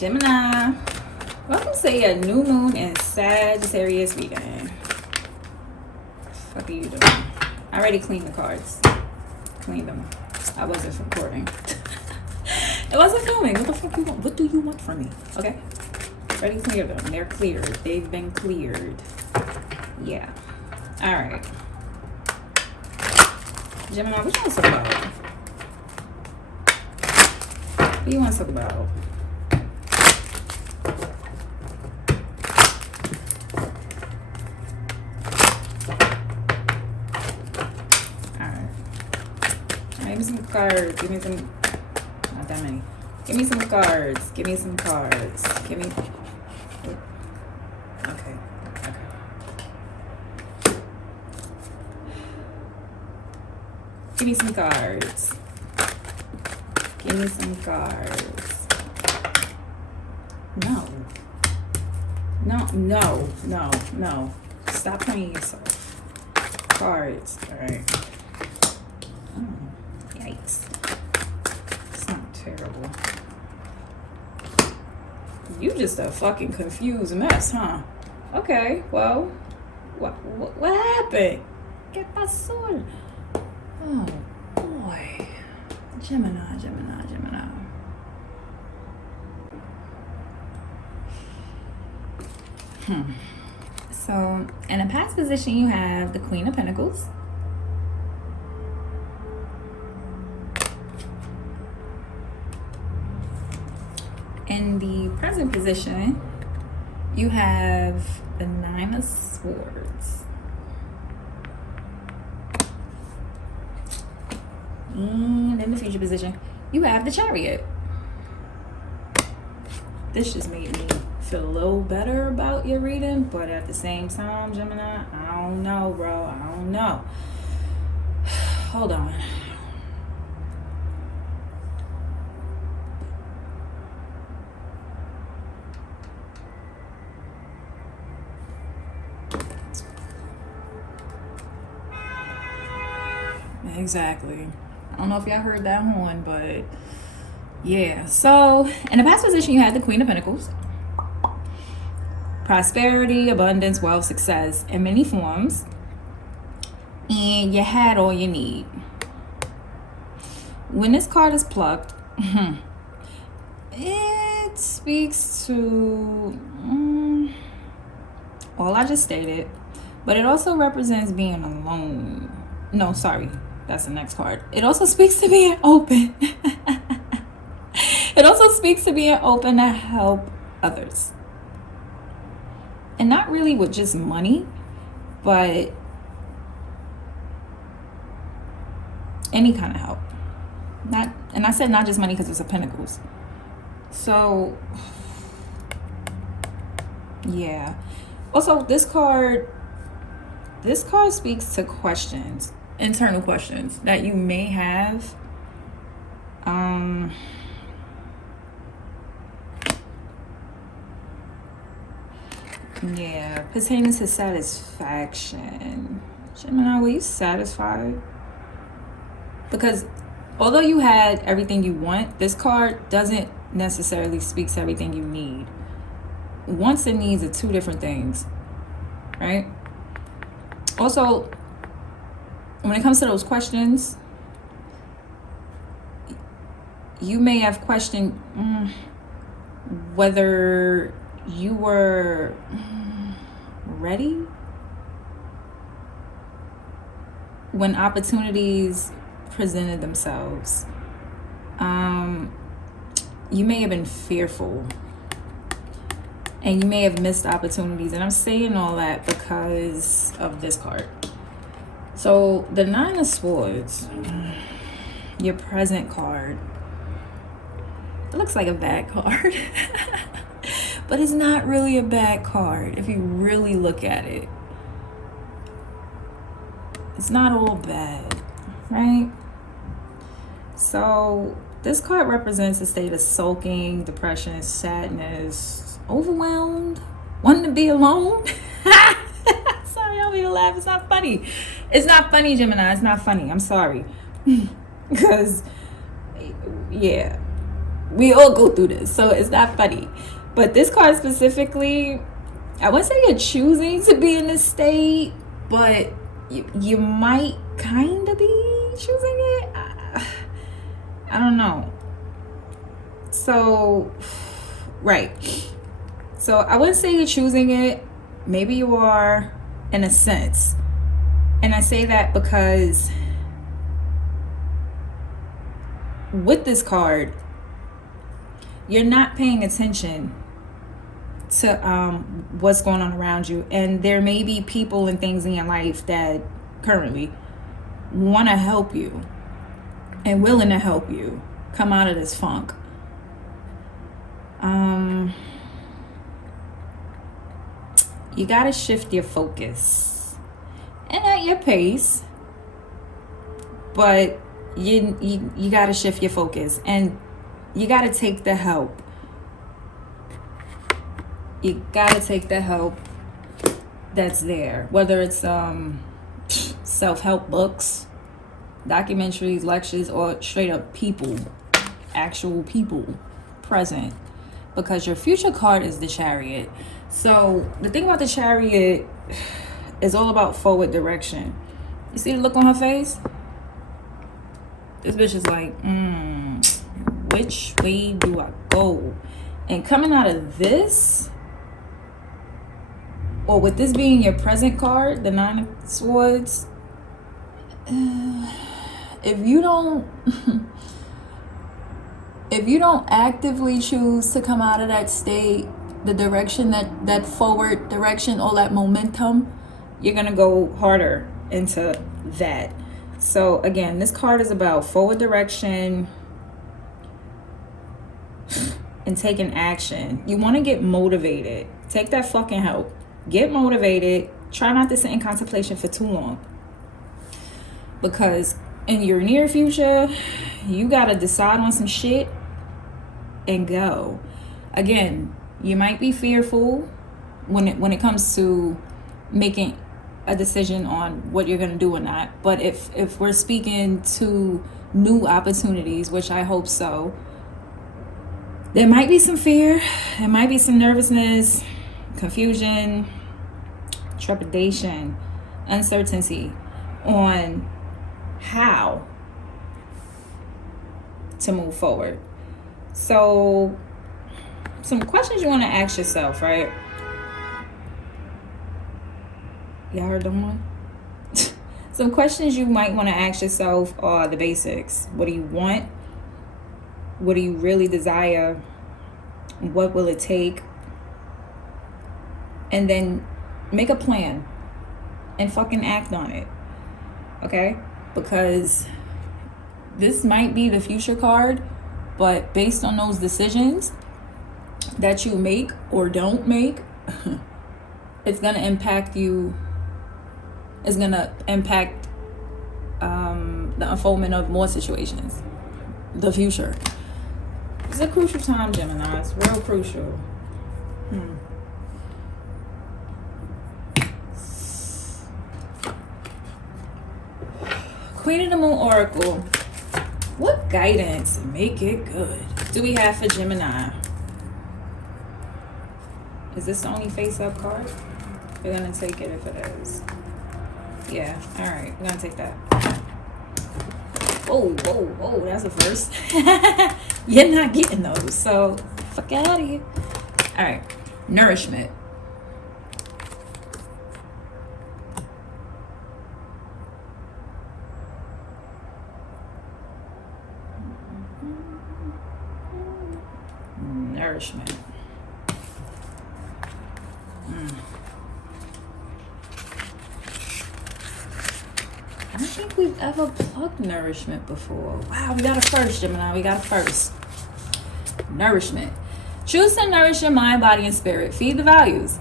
Gemini, welcome to your new moon and Sagittarius reading. What are you doing? I already cleaned the cards. Cleaned them. I wasn't recording. It wasn't filming. What the fuck you want? What do you want from me? Okay. Already cleared them. They're cleared. They've been cleared. Yeah. Alright. Gemini, what you want to talk about? What do you want to talk about? Give me some cards. Give me some. Not that many. Give me some cards. Give me some cards. Give me. Okay. Okay. Give me some cards. Give me some cards. No. No. No. No. No. Stop playing yourself. Cards. All right. Oh. Yikes. It's not terrible. You just a fucking confused mess, huh? Okay, well, what happened? Get my sword. Oh, boy. Gemini. So, in a past position, you have the Queen of Pentacles. In the present position, you have the Nine of Swords. And in the future position, you have the Chariot. This just made me feel a little better about your reading, but at the same time, Gemini, I don't know, bro. I don't know. Hold on. Exactly. I don't know if y'all heard that horn, but yeah. So in the past position, you had the Queen of Pentacles. Prosperity, abundance, wealth, success in many forms. And you had all you need. When this card is plucked, it speaks to all I just stated, but it also represents being alone. No, sorry. That's the next card. It also speaks to being open. It also speaks to being open to help others. And not really with just money, but any kind of help. And I said not just money because it's a Pentacles. So, yeah. Also, this card speaks to questions. Internal questions that you may have. Yeah, pertaining to satisfaction. Gemini, were you satisfied? Because although you had everything you want, this card doesn't necessarily speak to everything you need. Wants and needs are two different things, right? Also, when it comes to those questions, you may have questioned whether you were ready when opportunities presented themselves. You may have been fearful and you may have missed opportunities. And I'm saying all that because of this card. So the Nine of Swords, your present card, it looks like a bad card. But it's not really a bad card if you really look at it. It's not all bad, right? So this card represents a state of sulking, depression, sadness, overwhelmed, wanting to be alone. Sorry, I'll be to laugh. It's not funny. It's not funny, Gemini. It's not funny. I'm sorry. Because, yeah. We all go through this, so it's not funny. But this card specifically, I wouldn't say you're choosing to be in this state, but you might kind of be choosing it. I don't know. So, right. So I wouldn't say you're choosing it. Maybe you are, in a sense. And I say that because with this card, you're not paying attention to what's going on around you. And there may be people and things in your life that currently want to help you and willing to help you come out of this funk. You got to shift your focus and at your pace, but you got to shift your focus and you got to take the help. You got to take the help that's there, whether it's self-help books, documentaries, lectures, or straight up people, actual people present, because your future card is the Chariot. So the thing about the Chariot is all about forward direction. You see the look on her face? This bitch is like, which way do I go? And coming out of this, or with this being your present card, the Nine of Swords, if you don't actively choose to come out of that state, the direction, that forward direction, all that momentum, you're gonna go harder into that. So again, this card is about forward direction and taking action. You want to get motivated. Take that fucking help. Get motivated. Try not to sit in contemplation for too long, because in your near future, you gotta decide on some shit and go. Again, you might be fearful when it comes to making a decision on what you're going to do or not. But if we're speaking to new opportunities, which I hope so, there might be some fear, there might be some nervousness, confusion, trepidation, uncertainty on how to move forward. So some questions you want to ask yourself, right? Y'all heard them one? Some questions you might want to ask yourself are the basics. What do you want? What do you really desire? What will it take? And then make a plan and fucking act on it. Okay? Because this might be the future card, but based on those decisions that you make or don't make, it's going to impact you. It's going to impact the unfoldment of more situations. The future. It's a crucial time, Gemini. It's real crucial. Queen of the Moon Oracle. What guidance? Make it good. Do we have for Gemini? Is this the only face-up card? We're going to take it if it is. Yeah, alright. We're going to take that. Oh, that's a first. You're not getting those, so fuck out of here. Alright, nourishment. Nourishment. I don't think we've ever plugged nourishment before. Wow, we got a first, Gemini. We got a first. Nourishment. Choose to nourish your mind, body, and spirit. Feed the values.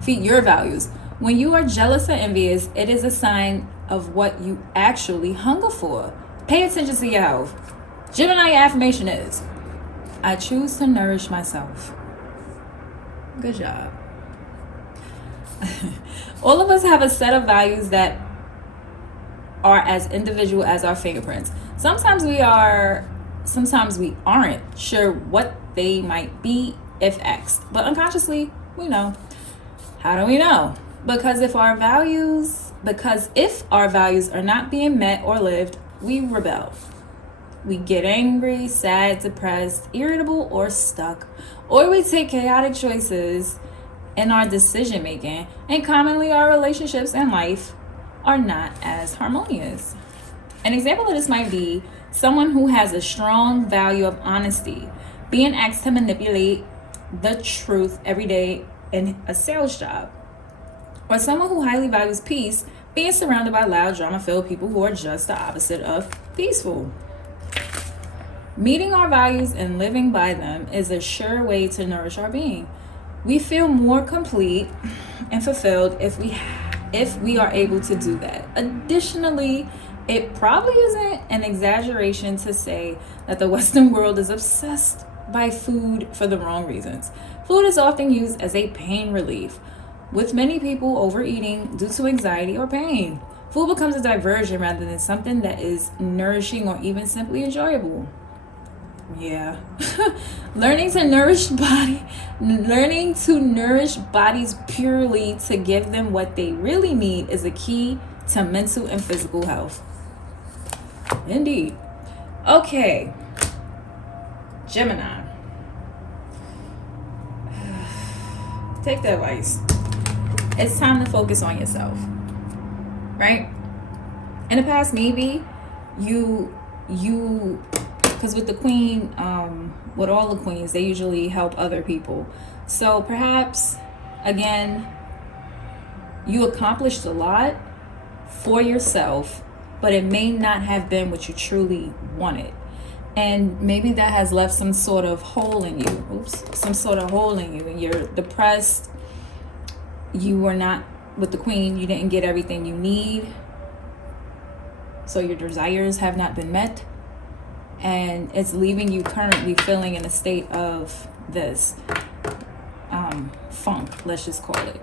Feed your values. When you are jealous or envious, it is a sign of what you actually hunger for. Pay attention to your health. Gemini, your affirmation is, I choose to nourish myself. Good job. All of us have a set of values that are as individual as our fingerprints. Sometimes we are sometimes we aren't sure what they might be if asked. But unconsciously, we know. How do we know? Because if our values are not being met or lived, we rebel. We get angry, sad, depressed, irritable, or stuck. Or we take chaotic choices in our decision making. And commonly our relationships and life are not as harmonious. An example of this might be someone who has a strong value of honesty, being asked to manipulate the truth every day in a sales job. Or someone who highly values peace, being surrounded by loud, drama-filled people who are just the opposite of peaceful. Meeting our values and living by them is a sure way to nourish our being. We feel more complete and fulfilled if we are able to do that. Additionally, it probably isn't an exaggeration to say that the Western world is obsessed by food for the wrong reasons. Food is often used as a pain relief, with many people overeating due to anxiety or pain. Food becomes a diversion rather than something that is nourishing or even simply enjoyable. Yeah. Learning to nourish bodies purely to give them what they really need is a key to mental and physical health. Indeed. Okay. Gemini. Take the advice. It's time to focus on yourself. Right? In the past, maybe you because with the queen, with all the queens, they usually help other people. So perhaps, again, you accomplished a lot for yourself, but it may not have been what you truly wanted. And maybe that has left some sort of hole in you. And you're depressed. You were not, with the queen, you didn't get everything you need. So your desires have not been met. And it's leaving you currently feeling in a state of this funk, let's just call it.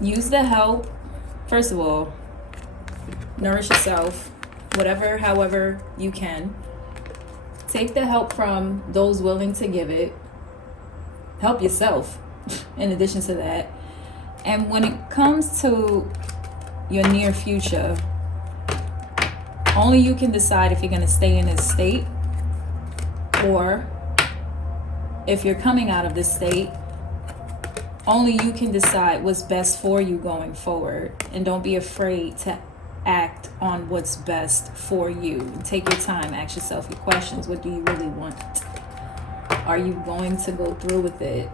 Use the help. First of all, nourish yourself, however you can. Take the help from those willing to give it. Help yourself in addition to that. And when it comes to your near future, only you can decide if you're going to stay in this state or if you're coming out of this state. Only you can decide what's best for you going forward. And don't be afraid to act on what's best for you. Take your time. Ask yourself your questions. What do you really want? Are you going to go through with it?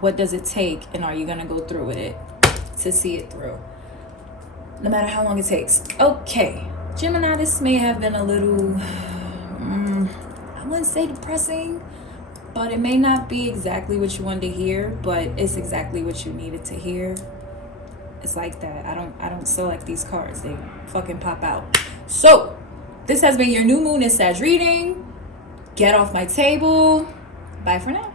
What does it take? And are you going to go through with it to see it through? No matter how long it takes. Okay, Gemini, this may have been a little, I wouldn't say depressing, but it may not be exactly what you wanted to hear, but it's exactly what you needed to hear. It's like that. I don't select these cards. They fucking pop out. So, this has been your new moon and Sag reading. Get off my table. Bye for now.